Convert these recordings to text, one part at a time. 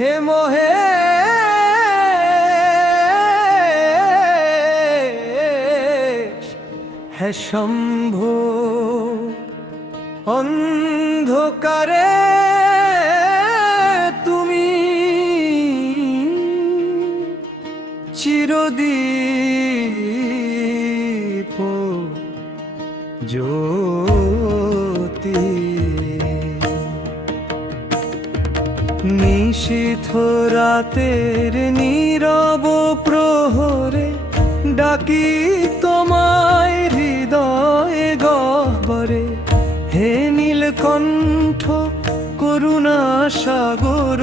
হে মোহে হে শম্ভু অন্ধকারে তুমি চিরদীপ জ্যোতি নিশীথ রাতের নীরব প্রহরে ডাকি তোমায় হৃদয়ে গহ্বরে হে নীলকণ্ঠ করুণা সাগর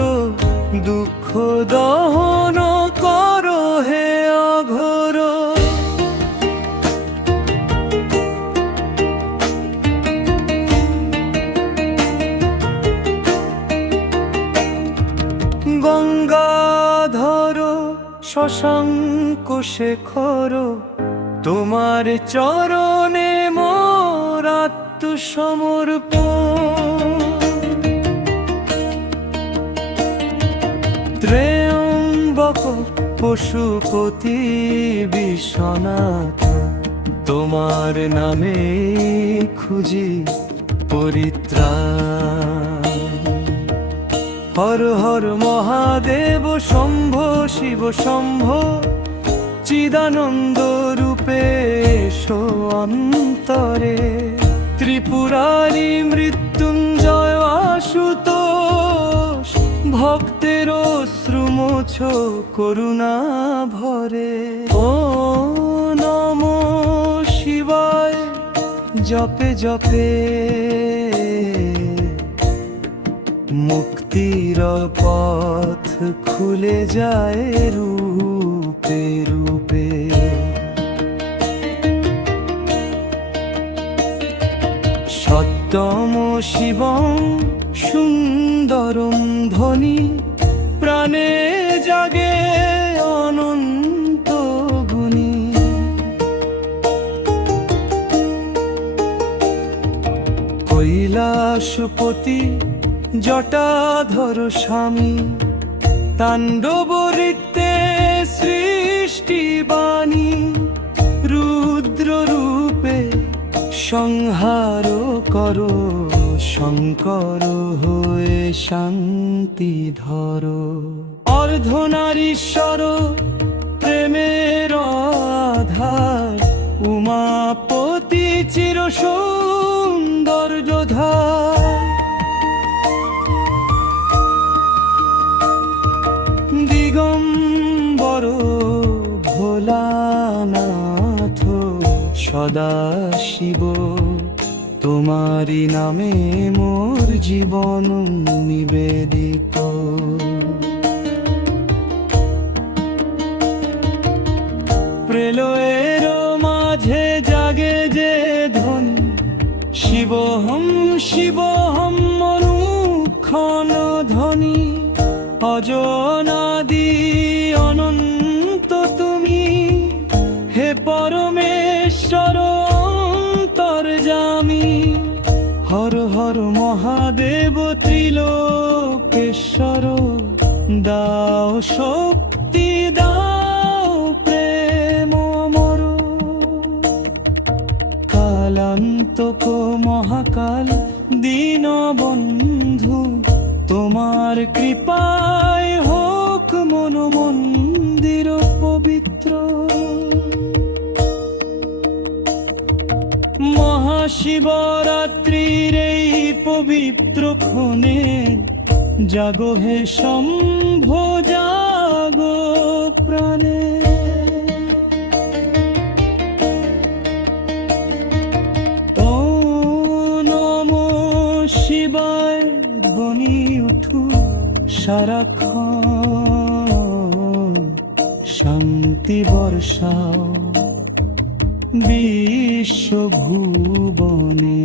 দুঃখ দহন করো হে অঘোর গঙ্গাধর শশাঙ্ক শেখর তোমার চরণে মোর আত্মসমর্পণ ত্র্যম্বক পশুপতি বিশ্বনাথ তোমার নামে খুঁজি পরিত্রাণ হর হর মহাদেব শম্ভো শিব শম্ভো চিদানন্দ রূপে এসো অন্তরে ত্রিপুরারি মৃত্যুঞ্জয় আশুতোষ ভক্তের অশ্রু মোছো করুণা ভরে ও নমো শিবায় জপে জপে মুক্তির পথ খুলে যায় রূপে রূপে সত্যম শিবং সুন্দরম ধ্বনি প্রাণে জাগে অনন্ত গুণী কৈলাসপতি জটাধর স্বামী তাণ্ডব নৃত্যে সৃষ্টি বাণী রুদ্র রূপে সংহার করো শঙ্কর হয়ে শান্তি ধরো অর্ধনারীশ্বর প্রেমের আধার উমাপতি চির সৌন্দর্যধার দিগম্বর ভোলানাথ সদা শিব তোমারি নামে মোর জীবন নিবেদিত প্রলয়ের মাঝে জাগে যে ধ্বনি শিবহম মনুক্ষণ ধ্বনি অজনাদি অনন্ত তুমি হে পরমেশ্বর অন্তর্যামী হর হর মহাদেব ত্রিলোকেশ্বর দাও শক্তি দাও প্রেম অমর কালান্তক মহাকাল দীনবন্ধু তোমার কৃপায় হোক মন মন্দির পবিত্র মহাশিবরাত্রির এই পবিত্র ক্ষণে জাগো হে শম্ভো জাগো প্রাণে ও নমো শিবায় ধ্বনি উঠু সারাক্ষণ শান্তি বর্ষাও বিশ্বভুবনে।